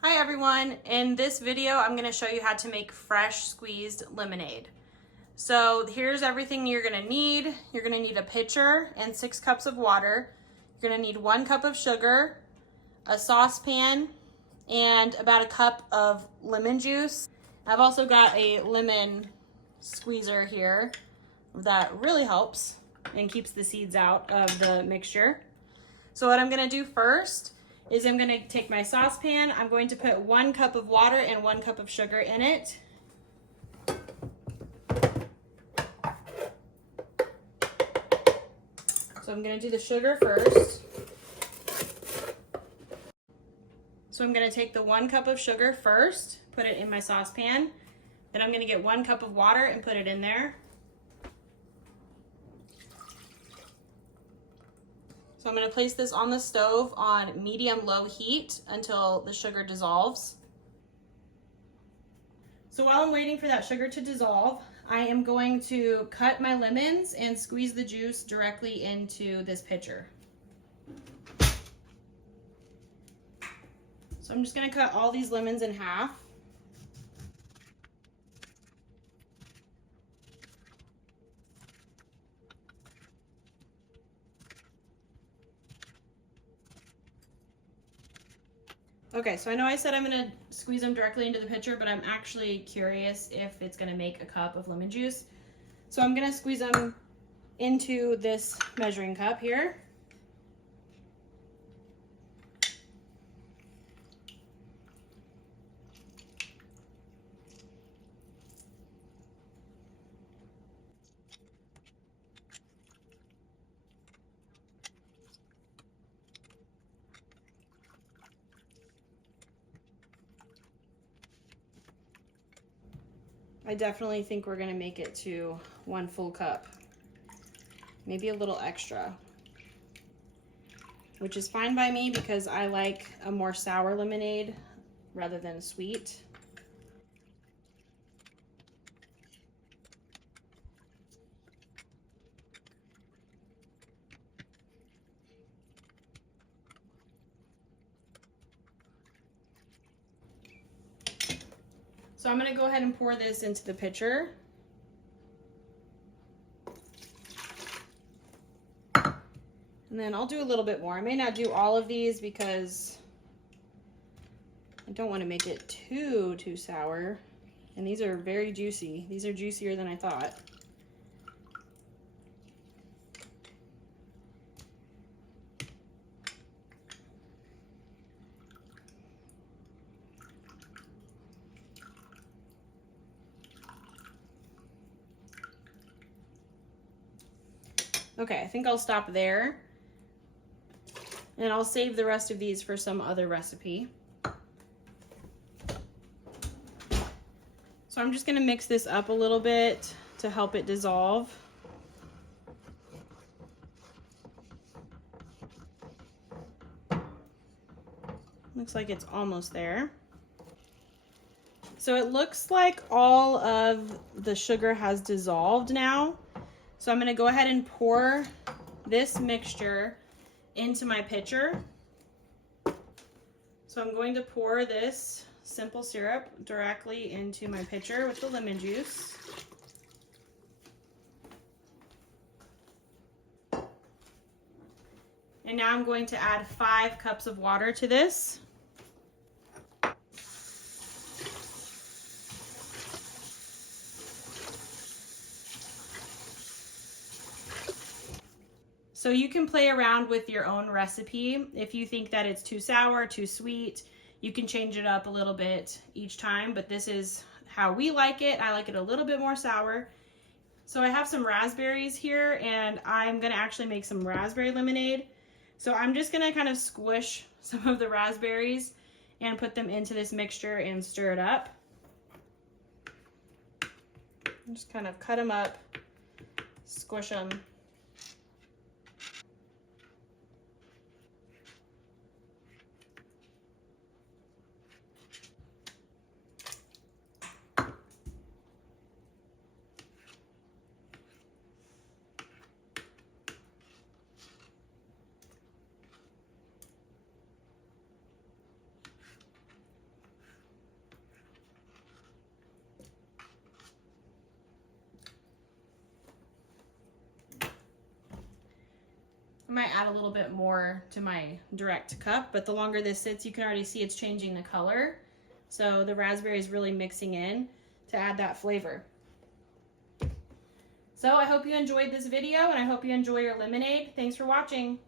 Hi everyone, in this video I'm going to show you how to make fresh squeezed lemonade. So here's everything you're going to need. You're going to need a pitcher and 6 cups of water. You're going to need 1 cup of sugar, a saucepan, and about a cup of lemon juice. I've also got a lemon squeezer here that really helps and keeps the seeds out of the mixture. So what I'm going to do first is I'm going to take my saucepan. I'm going to put 1 cup of water and 1 cup of sugar in it. So I'm going to do the sugar first. So I'm going to take the 1 cup of sugar first, put it in my saucepan. Then I'm going to get 1 cup of water and put it in there. So I'm going to place this on the stove on medium-low heat until the sugar dissolves. So while I'm waiting for that sugar to dissolve, I am going to cut my lemons and squeeze the juice directly into this pitcher. So I'm just going to cut all these lemons in half. Okay, so I know I said I'm going to squeeze them directly into the pitcher, but I'm actually curious if it's going to make a cup of lemon juice. So I'm going to squeeze them into this measuring cup here. I definitely think we're going to make it to 1 full cup, maybe a little extra, which is fine by me because I like a more sour lemonade rather than sweet. So I'm going to go ahead and pour this into the pitcher. And then I'll do a little bit more. I may not do all of these because I don't want to make it too sour. And these are very juicy. These are juicier than I thought. Okay, I think I'll stop there. And I'll save the rest of these for some other recipe. So I'm just going to mix this up a little bit to help it dissolve. Looks like it's almost there. So it looks like all of the sugar has dissolved now. So I'm going to go ahead and pour this mixture into my pitcher. So I'm going to pour this simple syrup directly into my pitcher with the lemon juice. And now I'm going to add 5 cups of water to this. So you can play around with your own recipe. If you think that it's too sour, too sweet, you can change it up a little bit each time, but this is how we like it. I like it a little bit more sour. So I have some raspberries here and I'm gonna actually make some raspberry lemonade. So I'm just gonna kind of squish some of the raspberries and put them into this mixture and stir it up. Just kind of cut them up, squish them. I might add a little bit more to my direct cup, but the longer this sits, you can already see it's changing the color. So the raspberry is really mixing in to add that flavor. So I hope you enjoyed this video, and I hope you enjoy your lemonade. Thanks for watching.